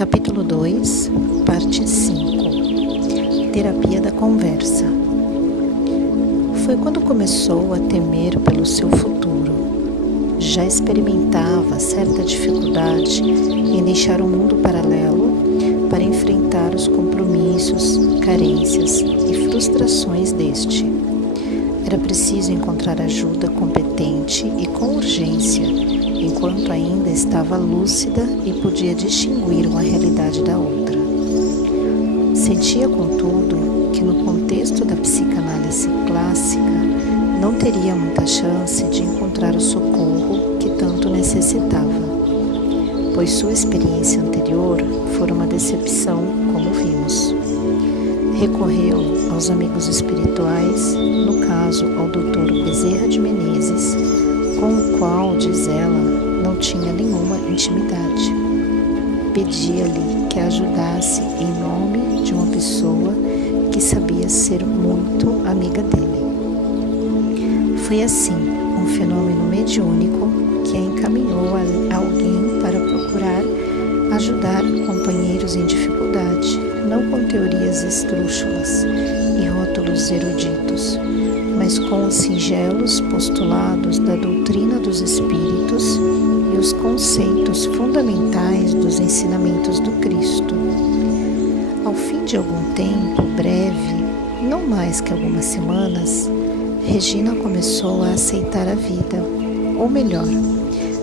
Capítulo 2, parte 5. Terapia da conversa. Foi quando começou a temer pelo seu futuro. Já experimentava certa dificuldade em deixar o mundo paralelo para enfrentar os compromissos, carências e frustrações deste. Era preciso encontrar ajuda competente e com urgência, enquanto ainda estava lúcida e podia distinguir uma realidade da outra. Sentia, contudo, que no contexto da psicanálise clássica não teria muita chance de encontrar o socorro que tanto necessitava, pois sua experiência anterior fora uma decepção, como vimos. Recorreu aos amigos espirituais, no caso ao Dr. Bezerra de Menezes, com o qual, diz ela, não tinha nenhuma intimidade. Pedia-lhe que a ajudasse em nome de uma pessoa que sabia ser muito amiga dele. Foi assim, um fenômeno mediúnico que a encaminhou a alguém para procurar ajudar companheiros em dificuldade, não com teorias esdrúxulas e rótulos eruditos, mas com os singelos postulados da doutrina dos espíritos e os conceitos fundamentais dos ensinamentos do Cristo. Ao fim de algum tempo breve, não mais que algumas semanas, Regina começou a aceitar a vida, ou melhor,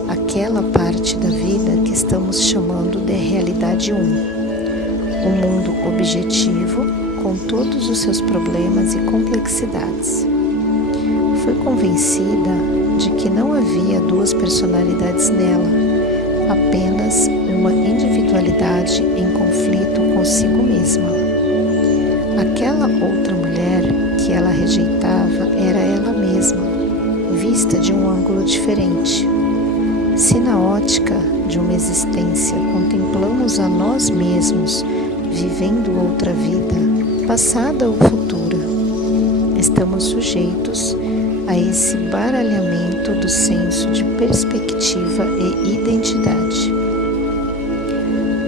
aquela parte da vida que estamos chamando de realidade 1, um mundo objetivo com todos os seus problemas e complexidades. Foi convencida de que não havia duas personalidades nela, apenas uma individualidade em conflito consigo mesma. Aquela outra mulher que ela rejeitava era ela mesma, vista de um ângulo diferente. Se na ótica de uma existência contemplamos a nós mesmos vivendo outra vida, passada ou futura, estamos sujeitos a esse baralhamento do senso de perspectiva e identidade.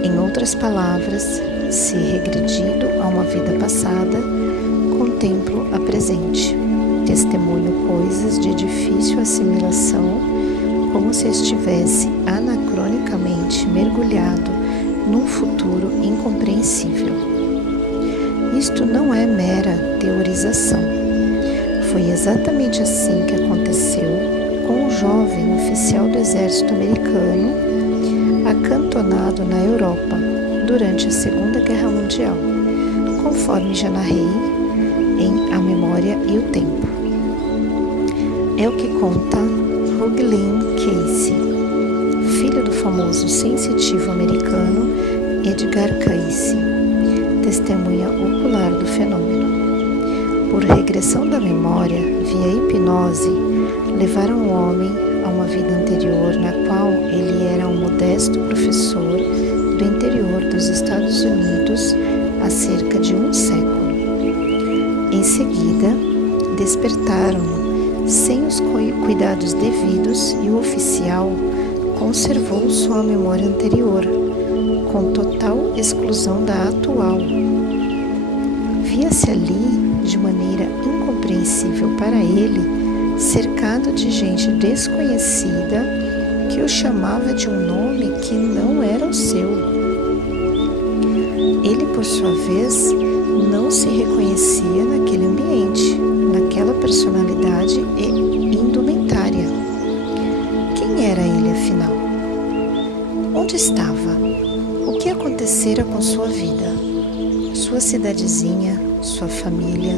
Em outras palavras, se regredido a uma vida passada, contemplo a presente, testemunho coisas de difícil assimilação, como se estivesse anacronicamente mergulhado num futuro incompreensível. Isto não é mera teorização. Foi exatamente assim que aconteceu com um jovem oficial do exército americano acantonado na Europa durante a Segunda Guerra Mundial, conforme já narrei em A Memória e o Tempo. É o que conta Rugling Cayce, filho do famoso sensitivo americano Edgar Cayce, testemunha ocular do fenômeno. Por regressão da memória via hipnose, levaram o homem a uma vida anterior na qual ele era um modesto professor do interior dos Estados Unidos há cerca de um século. Em seguida, despertaram-no sem os cuidados devidos e o oficial conservou sua memória anterior, com total exclusão da atual. Via-se ali, de maneira incompreensível para ele, cercado de gente desconhecida que o chamava de um nome que não era o seu. Ele, por sua vez, não se reconhecia naquele ambiente, naquela personalidade e indumentária. Quem era ele, afinal? Onde estava? O que acontecera com sua vida? Sua cidadezinha, sua família,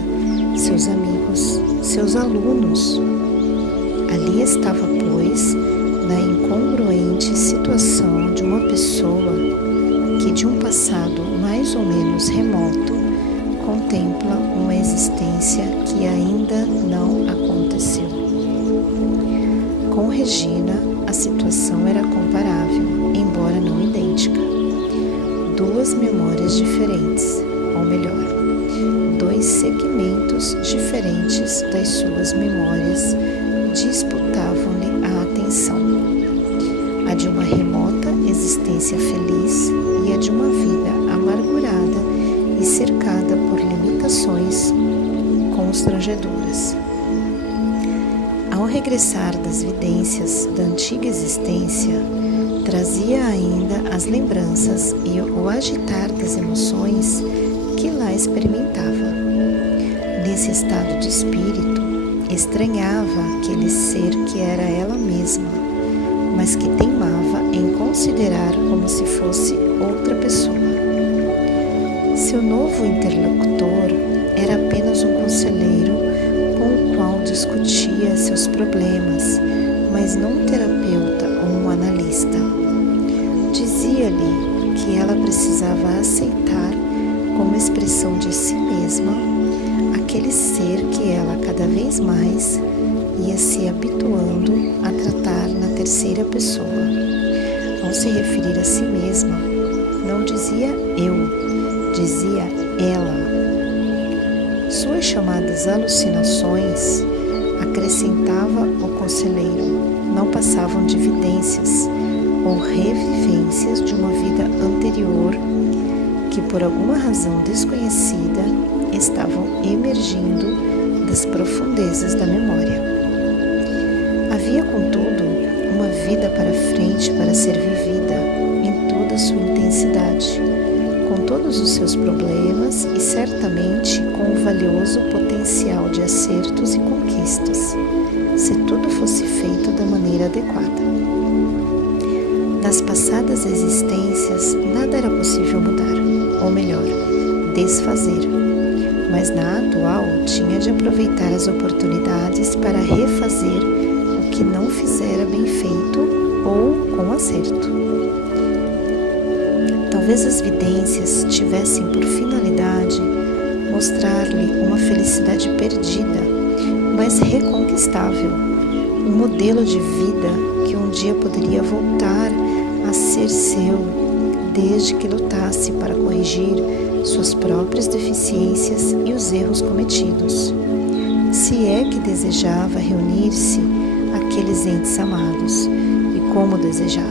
seus amigos, seus alunos. Ali estava, pois, na incongruente situação de uma pessoa que, de um passado mais ou menos remoto, contempla uma existência que ainda não aconteceu. Com Regina, a situação era comparável, embora não idêntica. Duas memórias diferentes, ou melhor, dois segmentos diferentes das suas memórias disputavam-lhe a atenção. A de uma remota existência feliz e a de uma vida amargurada e cercada por limitações constrangedoras. Ao regressar das vidências da antiga existência, trazia ainda as lembranças e o agitar das emoções que lá experimentava. Nesse estado de espírito, estranhava aquele ser que era ela mesma, mas que teimava em considerar como se fosse outra pessoa. Seu novo interlocutor era apenas um conselheiro com o qual discutia seus problemas, mas não um terapeuta ou um analista. Dizia-lhe que ela precisava aceitar como expressão de si mesma aquele ser que ela cada vez mais ia se habituando a tratar na terceira pessoa. Ao se referir a si mesma, não dizia eu, dizia ela. Suas chamadas alucinações, acrescentava o conselheiro, não passavam de evidências ou revivências de uma vida anterior que, por alguma razão desconhecida, estavam emergindo das profundezas da memória. Havia, contudo, uma vida para frente para ser vivida em toda a sua intensidade, com todos os seus problemas e certamente com o valioso potencial de acertos e conquistas, se tudo fosse feito da maneira adequada. Nas passadas existências, nada era possível mudar, ou melhor, desfazer, mas na atual tinha de aproveitar as oportunidades para refazer o que não fizera bem feito ou com acerto. Talvez as vidências tivessem por finalidade mostrar-lhe uma felicidade perdida, mas reconquistável, um modelo de vida que um dia poderia voltar a ser seu, desde que lutasse para corrigir suas próprias deficiências e os erros cometidos. Se é que desejava reunir-se àqueles entes amados, e como desejava,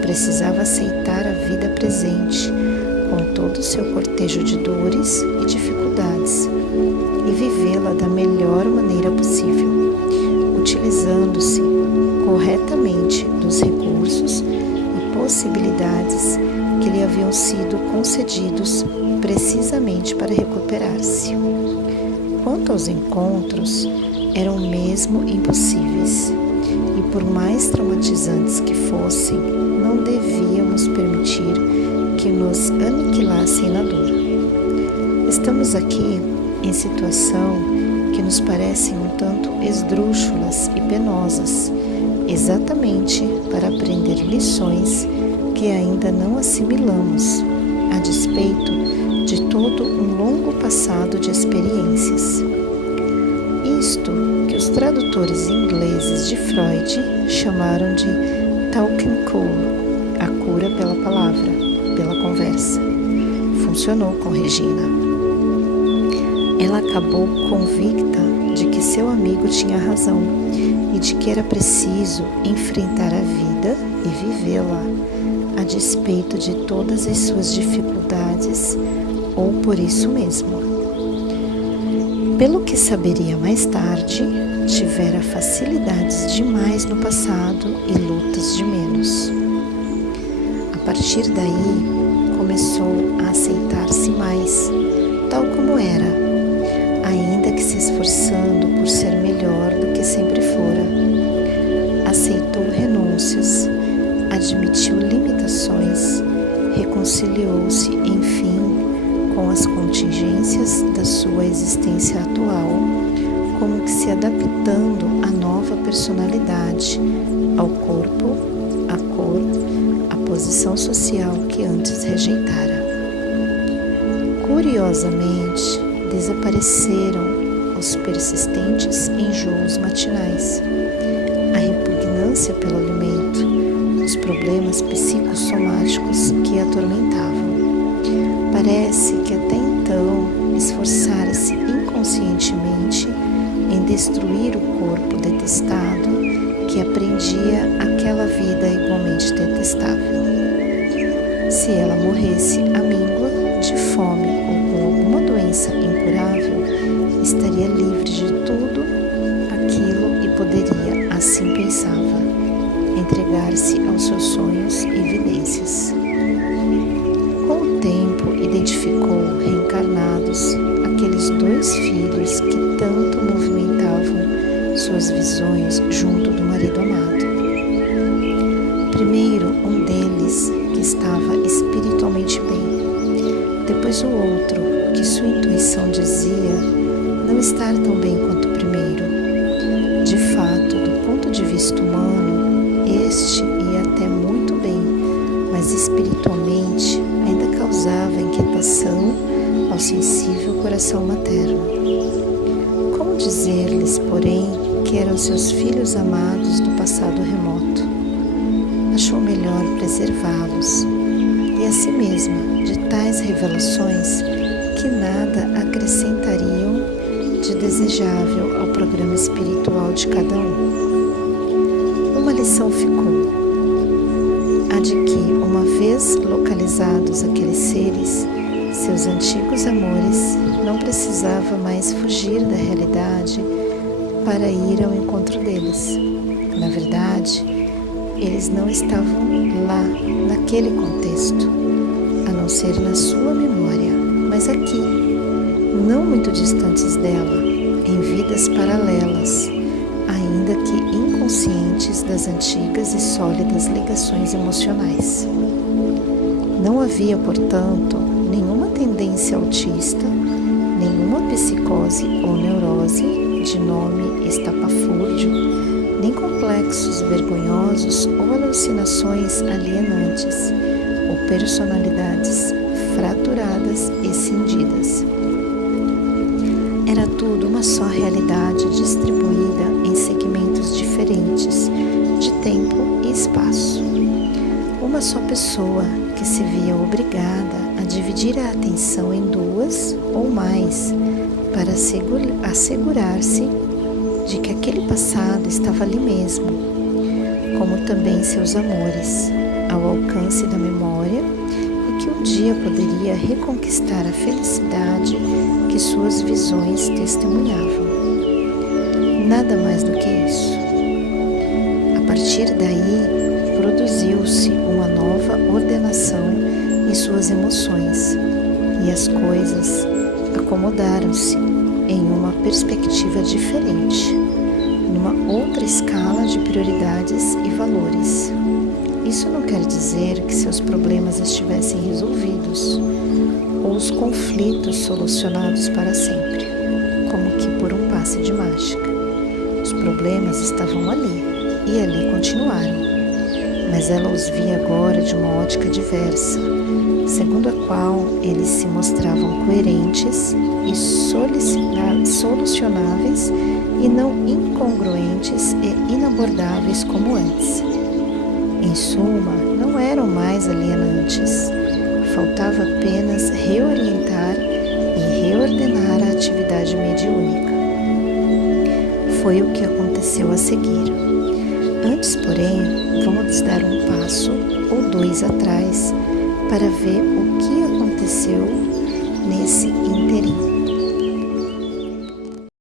precisava aceitar a vida presente, com todo o seu cortejo de dores e dificuldades, e vivê-la da melhor maneira possível, utilizando-se corretamente dos recursos e possibilidades que lhe haviam sido concedidos precisamente para recuperar-se. Quanto aos encontros, eram mesmo impossíveis, e por mais traumatizantes que fossem, não devíamos permitir que nos aniquilassem na dor. Estamos aqui em situação que nos parecem um tanto esdrúxulas e penosas, exatamente para aprender lições que ainda não assimilamos, a despeito de todo um longo passado de experiências. Isto que os tradutores ingleses de Freud chamaram de talking cure, a cura pela palavra, pela conversa. Funcionou com Regina. Ela acabou convicta de que seu amigo tinha razão e de que era preciso enfrentar a vida e vivê-la, a despeito de todas as suas dificuldades, ou por isso mesmo. Pelo que saberia mais tarde, tivera facilidades demais no passado e lutas de menos. A partir daí, começou a aceitar-se mais, tal como era, ainda que se esforçando por ser melhor do que sempre fora. Aceitou renúncias, admitiu limitações, reconciliou-se, enfim, com as contingências da sua existência atual, como que se adaptando à nova personalidade, ao corpo, à cor, à posição social que antes rejeitara. Curiosamente, desapareceram os persistentes enjoos matinais, a repugnância pelo alimento, os problemas psicossomáticos que a atormentavam. Parece que até então esforçara-se inconscientemente em destruir o corpo detestado que aprendia aquela vida igualmente absolutamente detestável. Se ela morresse à míngua, de fome ou com alguma doença incurável, estaria livre de tudo aquilo e poderia, assim pensava, entregar-se aos seus sonhos e vidências. Com o tempo, identificou reencarnados aqueles 2 filhos que tanto movimentavam suas visões junto do marido amado. Primeiro, um deles que estava espiritualmente bem, depois o outro que sua intuição dizia não estar tão bem quanto o primeiro. De fato, do ponto de vista humano, este ia até muito bem, mas espiritualmente ainda causava inquietação ao sensível coração materno. Como dizer-lhes, porém, que eram seus filhos amados do passado remoto? Achou melhor preservá-los, e a si mesma, de tais revelações que nada acrescentariam de desejável ao programa espiritual de cada um. Uma lição ficou, a de que, uma vez localizados aqueles seres, seus antigos amores, não precisava mais fugir da realidade para ir ao encontro deles. Na verdade, eles não estavam lá, naquele contexto, a não ser na sua memória, mas aqui, não muito distantes dela, em vidas paralelas, ainda que inconscientes das antigas e sólidas ligações emocionais. Não havia, portanto, nenhuma tendência autista, nenhuma psicose ou neurose de nome estapafúrdio, nem complexos vergonhosos ou alucinações alienantes, ou personalidades fraturadas e cindidas. Era tudo uma só realidade distribuída em segmentos diferentes de tempo e espaço. Uma só pessoa que se via obrigada a dividir a atenção em 2 ou mais para assegurar-se de que aquele passado estava ali mesmo, como também seus amores, ao alcance da memória, e que um dia poderia reconquistar a felicidade que suas visões testemunhavam. Nada mais do que isso. A partir daí, produziu-se uma nova ordenação em suas emoções, e as coisas acomodaram-se em uma perspectiva diferente, numa outra escala de prioridades e valores. Isso não quer dizer que seus problemas estivessem resolvidos ou os conflitos solucionados para sempre, como que por um passe de mágica. Os problemas estavam ali e ali continuaram, mas ela os via agora de uma ótica diversa, segundo a qual eles se mostravam coerentes e solucionáveis e não incongruentes e inabordáveis como antes. Em suma, não eram mais alienantes. Faltava apenas reorientar e reordenar a atividade mediúnica. Foi o que aconteceu a seguir. Antes, porém, vamos dar um passo ou 2 atrás para ver o que aconteceu nesse ínterim.